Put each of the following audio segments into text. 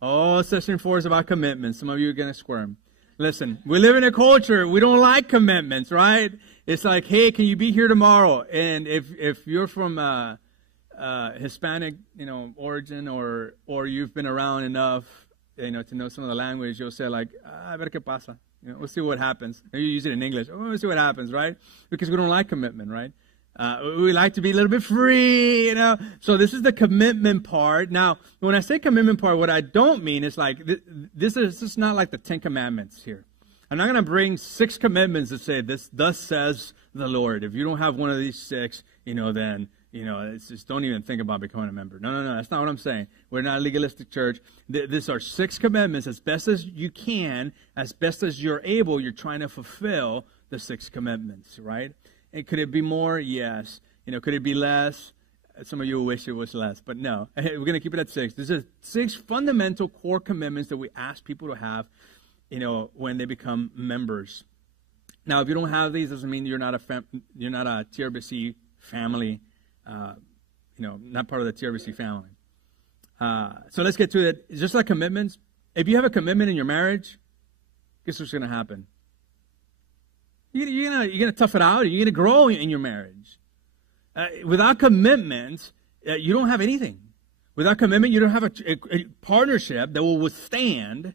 Oh, session 4 is about commitment. Some of you are going to squirm. Listen, we live in a culture, we don't like commitments, right? It's like, hey, can you be here tomorrow? And if you're from Hispanic, origin, or you've been around enough, to know some of the language, you'll say like, a ver qué pasa. We'll see what happens. Maybe you use it in English. Oh, we'll see what happens, right? Because we don't like commitment, right? We like to be a little bit free, So this is the commitment part. Now, when I say commitment part, what I don't mean is like, this is not like the 10 Commandments here. I'm not going to bring 6 commitments that say this, thus says the Lord. If you don't have one of these 6, then, it's just don't even think about becoming a member. No, that's not what I'm saying. We're not a legalistic church. These are 6 commandments. As best as you can, as best as you're able, you're trying to fulfill the 6 commitments, right? And could it be more? Yes. Could it be less? Some of you wish it was less, but no. We're going to keep it at 6. This is 6 fundamental core commitments that we ask people to have, when they become members. Now, if you don't have these, doesn't mean you're not a TRBC family. Not part of the TRBC family. So let's get to it. Just like commitments, if you have a commitment in your marriage, guess what's going to happen? You're gonna tough it out. You're gonna grow in your marriage. Without commitment, you don't have anything. Without commitment, you don't have a partnership that will withstand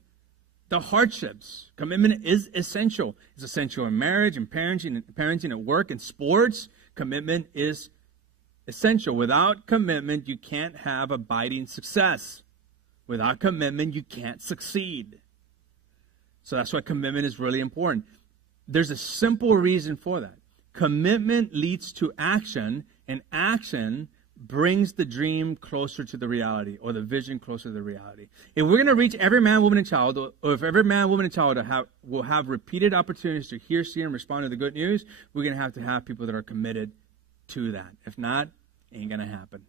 the hardships. Commitment is essential. It's essential in marriage, in parenting at work, in sports. Commitment is essential. Without commitment, you can't have abiding success. Without commitment, you can't succeed. So that's why commitment is really important. There's a simple reason for that. Commitment leads to action, and action brings the dream closer to the reality, or the vision closer to the reality. If we're going to reach every man, woman, and child, or if every man, woman, and child will have repeated opportunities to hear, see, and respond to the good news, we're going to have people that are committed to that. If not, it ain't going to happen.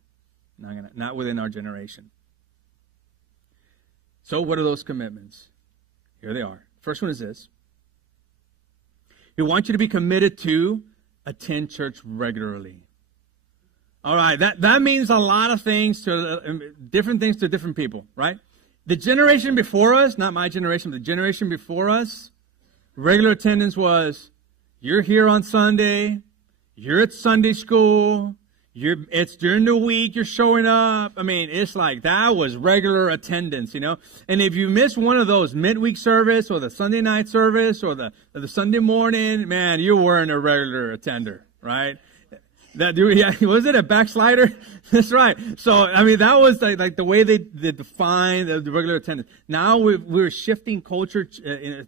Not within our generation. So what are those commitments? Here they are. First one is this. We want you to be committed to attend church regularly. All right, that means a lot of things different things to different people, right? The generation before us, not my generation, but the generation before us, regular attendance was, you're here on Sunday, you're at Sunday school, it's during the week, you're showing up. I mean, it's like, that was regular attendance, And if you miss one of those midweek service, or the Sunday night service, or the Sunday morning, man, you weren't a regular attender, right? Was it a backslider? That's right. So, I mean, that was like the way they defined the regular attendance. Now we're shifting culture.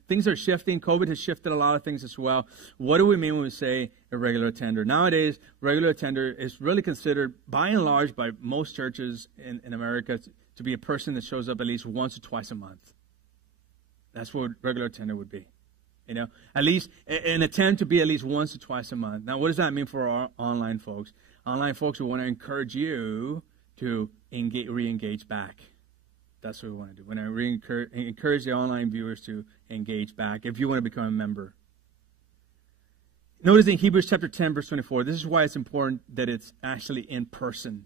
Things are shifting. COVID has shifted a lot of things as well. What do we mean when we say a regular attender? Nowadays, regular attender is really considered, by and large, by most churches in America, to be a person that shows up at least once or twice a month. That's what regular attender would be. At least an attempt to be at least once or twice a month. Now, what does that mean for our online folks? Online folks, we want to encourage you to re-engage back. That's what we want to do. We want to encourage the online viewers to engage back if you want to become a member. Notice in Hebrews chapter 10, verse 24, this is why it's important that it's actually in person.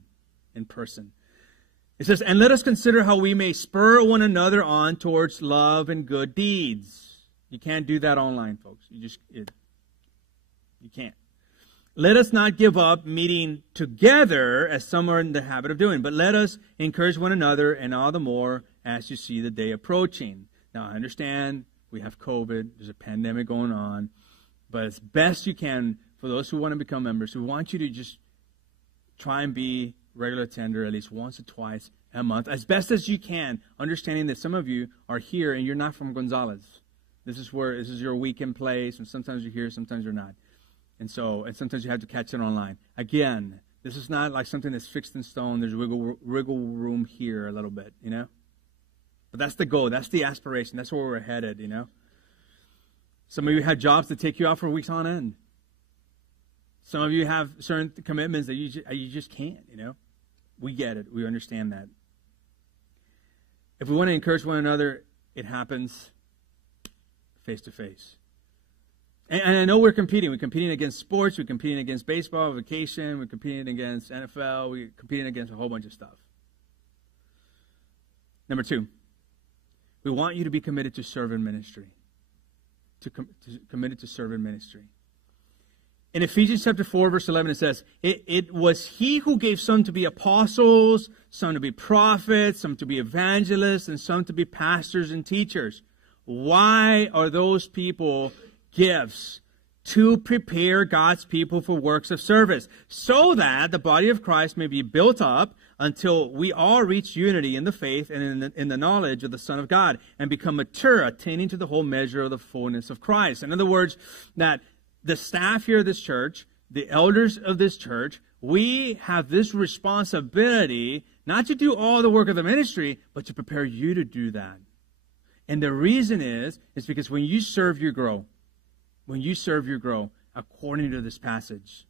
In person. It says, and let us consider how we may spur one another on towards love and good deeds. You can't do that online, folks. You can't. Let us not give up meeting together as some are in the habit of doing, but let us encourage one another, and all the more as you see the day approaching. Now, I understand we have COVID. There's a pandemic going on. But as best you can, for those who want to become members, we want you to just try and be regular attender at least once or twice a month, as best as you can, understanding that some of you are here and you're not from Gonzales. This is your weekend place, and sometimes you're here, sometimes you're not. And sometimes you have to catch it online. Again, this is not like something that's fixed in stone. There's wiggle room here a little bit, But that's the goal. That's the aspiration. That's where we're headed, Some of you have jobs that take you out for weeks on end. Some of you have certain commitments that you just can't, We get it. We understand that. If we want to encourage one another, it happens face to face. And I know we're competing. We're competing against sports. We're competing against baseball, vacation. We're competing against NFL. We're competing against a whole bunch of stuff. Number 2, We want you to be committed to servant ministry. Committed to servant ministry. In Ephesians chapter 4, verse 11, it says, it was He who gave some to be apostles, some to be prophets, some to be evangelists, and some to be pastors and teachers. Why are those people gifts? To prepare God's people for works of service, so that the body of Christ may be built up until we all reach unity in the faith and in the knowledge of the Son of God, and become mature, attaining to the whole measure of the fullness of Christ. In other words, that the staff here of this church, the elders of this church, we have this responsibility not to do all the work of the ministry, but to prepare you to do that. And the reason is because when you serve, you grow. When you serve, you grow, according to this passage.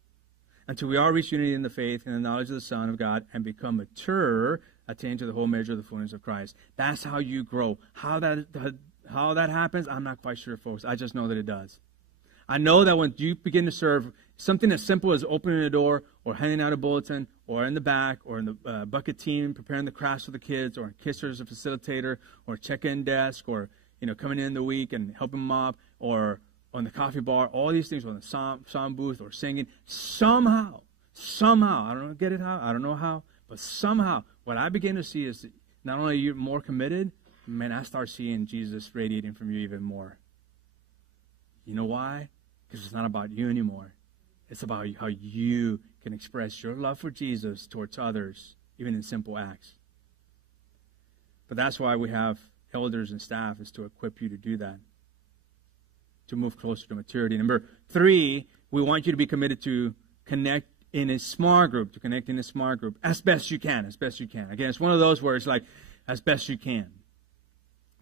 Until we all reach unity in the faith and the knowledge of the Son of God and become mature, attain to the whole measure of the fullness of Christ. That's how you grow. How that happens, I'm not quite sure, folks. I just know that it does. I know that when you begin to serve, something as simple as opening a door or handing out a bulletin or in the back or in the bucket team, preparing the crafts for the kids, or Kisser as a facilitator, or check-in desk, or coming in the week and helping mop, or on the coffee bar, all these things, on the psalm booth, or singing, somehow, I don't know how, but somehow, what I begin to see is that not only are you more committed, man, I start seeing Jesus radiating from you even more. You know why? Because it's not about you anymore. It's about how you can express your love for Jesus towards others, even in simple acts. But that's why we have elders and staff, is to equip you to do that, to move closer to maturity. Number 3, we want you to be committed to connect in a small group, as best you can. Again, it's one of those where it's like, as best you can.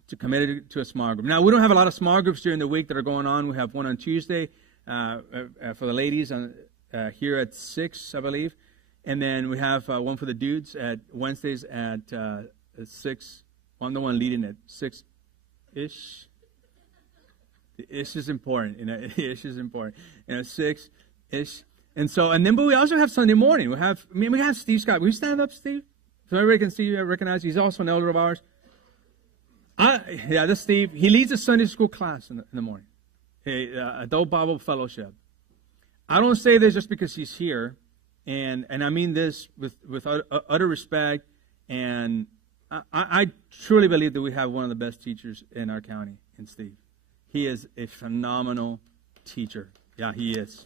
To committed to a small group. Now, we don't have a lot of small groups during the week that are going on. We have one on Tuesday for the ladies here at 6, I believe. And then we have one for the dudes at Wednesdays at 6. I'm the one leading at 6-ish. The ish is important. Ish is important. 6-ish. But we also have Sunday morning. We have Steve Scott. Will you stand up, Steve? So everybody can see you, recognize you. He's also an elder of ours. That's Steve. He leads a Sunday school class in the morning, adult Bible fellowship. I don't say this just because he's here, and I mean this with utter respect, and I truly believe that we have one of the best teachers in our county, in Steve. He is a phenomenal teacher. Yeah, he is.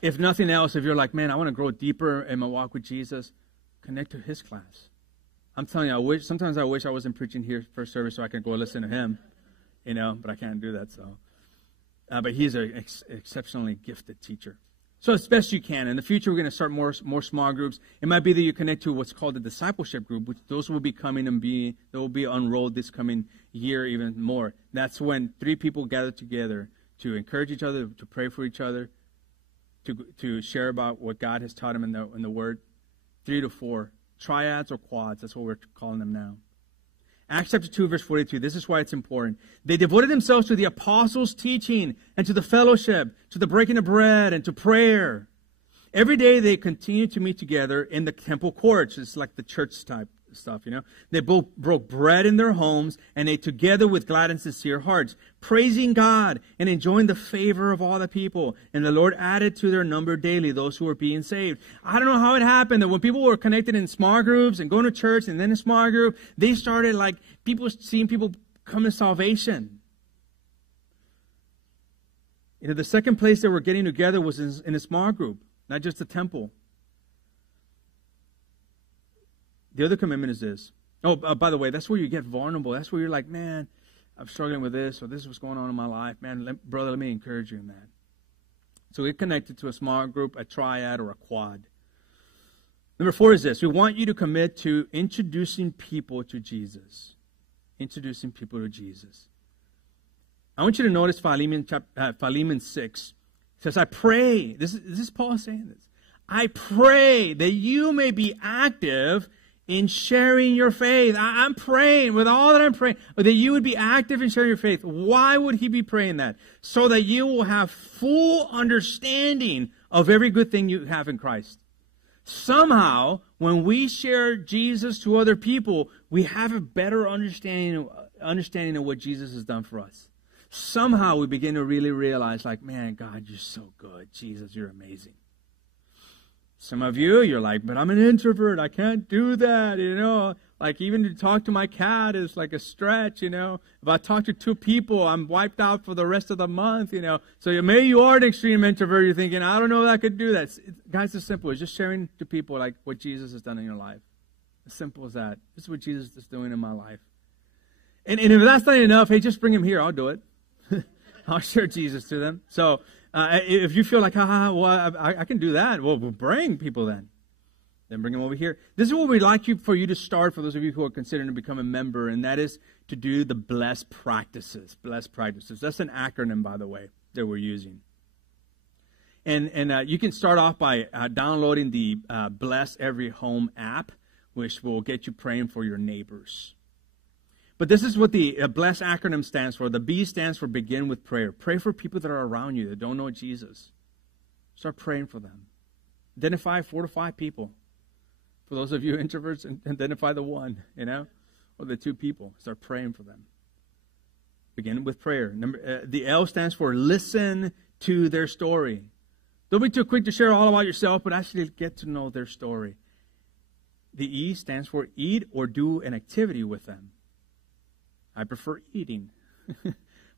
If nothing else, if you're like, man, I want to grow deeper in my walk with Jesus, connect to his class. I'm telling you, sometimes I wish I wasn't preaching here first service so I could go listen to him, but I can't do that. So, but he's an exceptionally gifted teacher. So as best you can. In the future, we're going to start more small groups. It might be that you connect to what's called the discipleship group, which those will be coming they will be unrolled this coming year even more. That's when 3 people gather together to encourage each other, to pray for each other, to share about what God has taught them in the Word. 3 to 4. Triads or quads, that's what we're calling them now. Acts chapter 2, verse 42, this is why it's important. They devoted themselves to the apostles' teaching and to the fellowship, to the breaking of bread and to prayer. Every day they continued to meet together in the temple courts. It's like the church type stuff, They both broke bread in their homes and ate together with glad and sincere hearts, praising God and enjoying the favor of all the people. And the Lord added to their number daily those who were being saved. I don't know how it happened that when people were connected in small groups and going to church and then in a small group, they started seeing people come to salvation. The second place they were getting together was in a small group, not just a temple. The other commitment is this. By the way, that's where you get vulnerable. That's where you're like, man, I'm struggling with this, or this is what's going on in my life. Man, brother, let me encourage you in that. So get connected to a small group, a triad, or a quad. Number 4 is this. We want you to commit to introducing people to Jesus. Introducing people to Jesus. I want you to notice Philemon 6. It says, I pray. This is Paul saying this. I pray that you may be active in sharing your faith. I'm praying with all that I'm praying that you would be active in sharing your faith. Why would he be praying that? So that you will have full understanding of every good thing you have in Christ. Somehow, when we share Jesus to other people, we have a better understanding of what Jesus has done for us. Somehow we begin to really realize, like, man, God, you're so good. Jesus, you're amazing. Some of you, you're like, but I'm an introvert. I can't do that, you know. Like, even to talk to my cat is like a stretch, you know. If I talk to 2 people, I'm wiped out for the rest of the month, you know. So maybe you are an extreme introvert. You're thinking, I don't know if I could do that. Guys, it's simple. It's just sharing to people, like, what Jesus has done in your life. As simple as that. This is what Jesus is doing in my life. And if that's not enough, hey, just bring him here. I'll do it. I'll share Jesus to them. So if you feel like, well, I can do that, well, we'll bring people then. Then bring them over here. This is what we'd like for you to start, for those of you who are considering to become a member, and that is to do the blessed practices. Blessed practices. That's an acronym, by the way, that we're using. And you can start off by downloading the Bless Every Home app, which will get you praying for your neighbors. But this is what the BLESS acronym stands for. The B stands for begin with prayer. Pray for people that are around you that don't know Jesus. Start praying for them. Identify 4 to 5 people. For those of you introverts, identify the 1, you know, or the 2 people. Start praying for them. Begin with prayer. The L stands for listen to their story. Don't be too quick to share all about yourself, but actually get to know their story. The E stands for eat or do an activity with them. I prefer eating.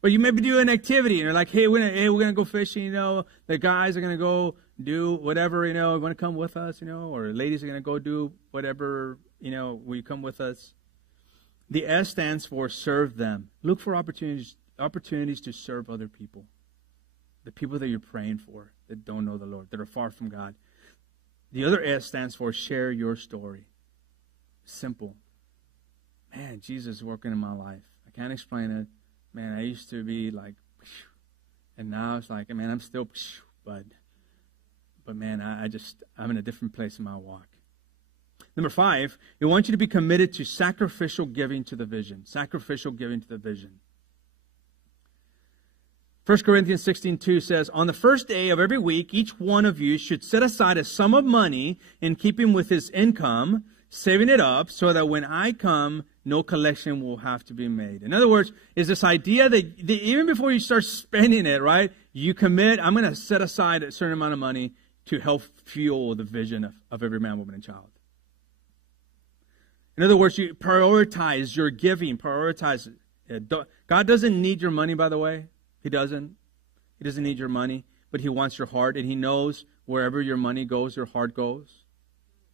But you maybe do an activity, and you're like, hey, we're going to go fishing, you know. The guys are going to go do whatever, you know. Want to come with us, you know. Or ladies are going to go do whatever, you know. Will you come with us? The S stands for serve them. Look for opportunities to serve other people. The people that you're praying for that don't know the Lord, that are far from God. The other S stands for share your story. Simple. Man, Jesus is working in my life. I can't explain it. Man, I used to be like, and now it's like, man, I'm still, but man, I'm in a different place in my walk. Number 5, we want you to be committed to sacrificial giving to the vision. Sacrificial giving to the vision. 1 Corinthians 16:2 says, on the first day of every week, each one of you should set aside a sum of money in keeping with his income, saving it up so that when I come, no collection will have to be made. In other words, is this idea that even before you start spending it, right, you commit, I'm going to set aside a certain amount of money to help fuel the vision of every man, woman, and child. In other words, you prioritize your giving, prioritize it. God doesn't need your money, by the way. He doesn't. He doesn't need your money, but he wants your heart, and he knows wherever your money goes, your heart goes.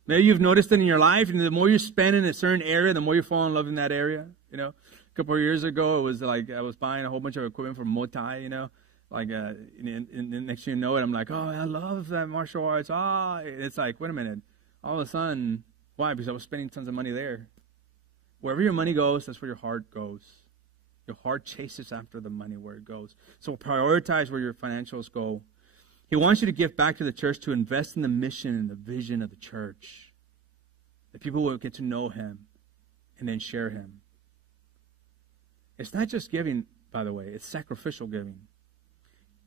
Maybe you've noticed it in your life, and the more you spend in a certain area, the more you fall in love in that area. You know, a couple of years ago, it was like I was buying a whole bunch of equipment for Muay Thai, you know. Like, and next thing you know it, I'm like, oh, I love that martial arts. It's like, wait a minute. All of a sudden, why? Because I was spending tons of money there. Wherever your money goes, that's where your heart goes. Your heart chases after the money where it goes. So prioritize where your financials go. He wants you to give back to the church, to invest in the mission and the vision of the church. That people will get to know him and then share him. It's not just giving, by the way. It's sacrificial giving.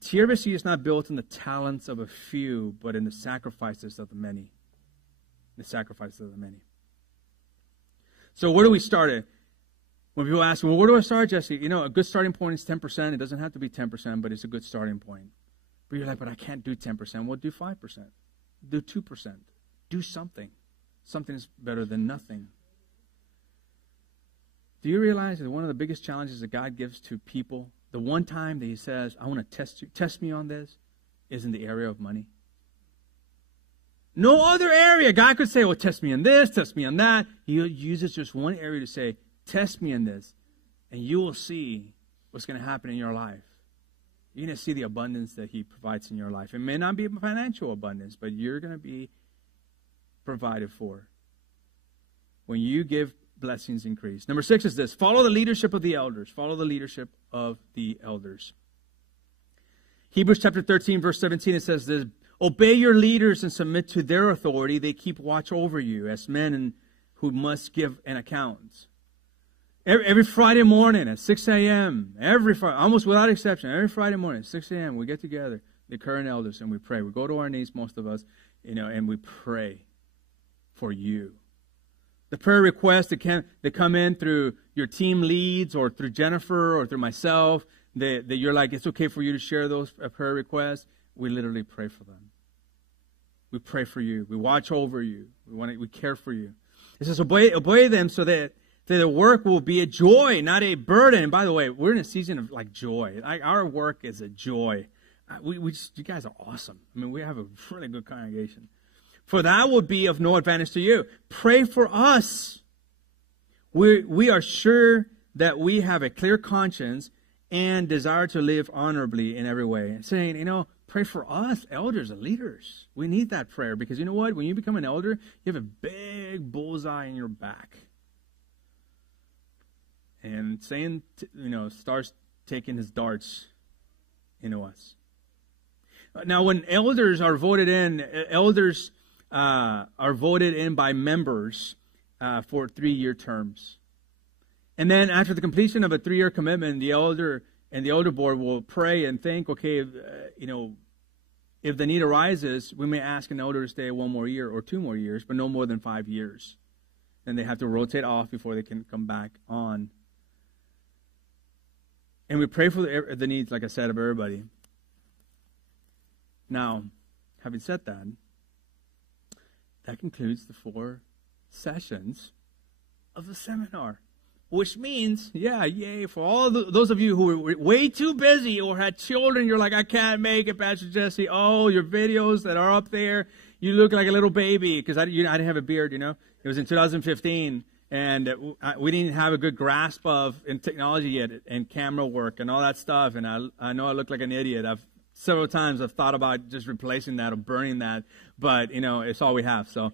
TRBC is not built in the talents of a few, but in the sacrifices of the many. The sacrifices of the many. So where do we start it? When people ask, well, where do I start, Jesse? You know, a good starting point is 10%. It doesn't have to be 10%, but it's a good starting point. But you're like, but I can't do 10%. Well, do 5%. Do 2%. Do something. Something is better than nothing. Do you realize that one of the biggest challenges that God gives to people, the one time that he says, I want to test me on this, is in the area of money? No other area. God could say, well, test me on this, test me on that. He uses just one area to say, test me in this, and you will see what's going to happen in your life. You're going to see the abundance that he provides in your life. It may not be financial abundance, but you're going to be provided for. When you give, blessings increase. Number 6 is this. Follow the leadership of the elders. Follow the leadership of the elders. Hebrews chapter 13, verse 17, it says this. Obey your leaders and submit to their authority. They keep watch over you as men who must give an account. Every Friday morning at 6 a.m., almost without exception, every Friday morning at 6 a.m., we get together, the current elders, and we pray. We go to our knees, most of us, you know, and we pray. for you. The prayer requests that come in through your team leads or through Jennifer or through myself, that you're like, it's okay for you to share those prayer requests, we literally pray for them. We pray for you. We watch over you. We care for you. It says, obey them so that the work will be a joy, not a burden. And by the way, we're in a season of like joy. Our work is a joy. You guys are awesome. I mean, we have a really good congregation. For that will be of no advantage to you. Pray for us. We are sure that we have a clear conscience and desire to live honorably in every way. Saying, pray for us, elders and leaders. We need that prayer because you know what? When you become an elder, you have a big bullseye in your back. And Satan, starts taking his darts into us. Now, when elders are voted in, are voted in by members for 3-year terms. And then after the completion of a 3-year commitment, the elder and the elder board will pray and think, okay, if the need arises, we may ask an elder to stay 1 more year or 2 more years, but no more than 5 years. Then they have to rotate off before they can come back on. And we pray for the needs, like I said, of everybody. Now, having said that, that concludes the 4 sessions of the seminar. Which means, yay, for all those of you who were way too busy or had children, you're like, I can't make it, Pastor Jesse. Oh, your videos that are up there, you look like a little baby. Because I didn't have a beard, It was in 2015, and we didn't have a good grasp in technology yet, and camera work and all that stuff. And I know I look like an idiot. Several times I've thought about just replacing that or burning that, but, it's all we have. So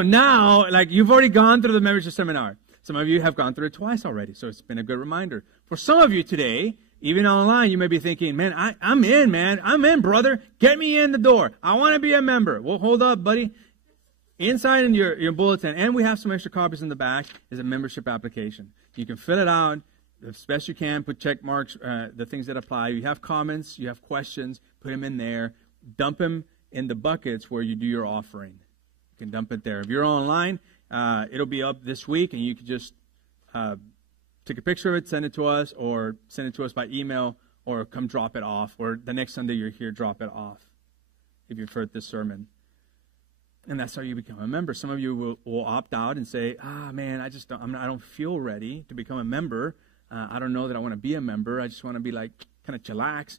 now, like, you've already gone through the membership seminar. Some of you have gone through it twice already, so it's been a good reminder. For some of you today, even online, you may be thinking, man, I'm in, man. I'm in, brother. Get me in the door. I want to be a member. Well, hold up, buddy. Inside in your bulletin, and we have some extra copies in the back, is a membership application. You can fill it out as best you can, put check marks, the things that apply. You have comments, you have questions, put them in there. Dump them in the buckets where you do your offering. You can dump it there. If you're online, it'll be up this week, and you can just take a picture of it, send it to us, or send it to us by email, or come drop it off, or the next Sunday you're here, drop it off if you've heard this sermon. And that's how you become a member. Some of you will opt out and say, man, I don't feel ready to become a member. I don't know that I want to be a member. I just want to be like kind of chillax.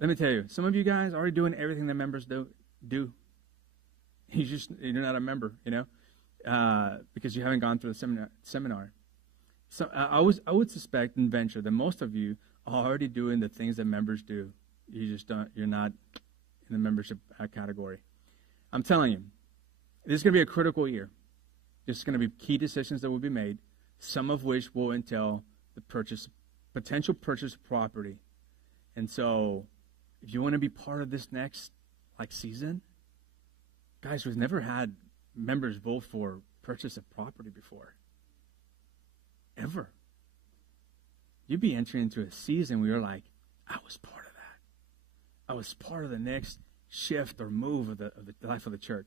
Let me tell you, some of you guys are already doing everything that members do. You're not a member, because you haven't gone through the seminar. So I would suspect and venture that most of you are already doing the things that members do. You're not in the membership category. I'm telling you, this is going to be a critical year. There's going to be key decisions that will be made, some of which will entail the potential purchase of property. And so, if you want to be part of this next season, guys, we've never had members vote for purchase of property before. Ever. You'd be entering into a season where you're like, I was part of that. I was part of the next shift or move of the life of the church.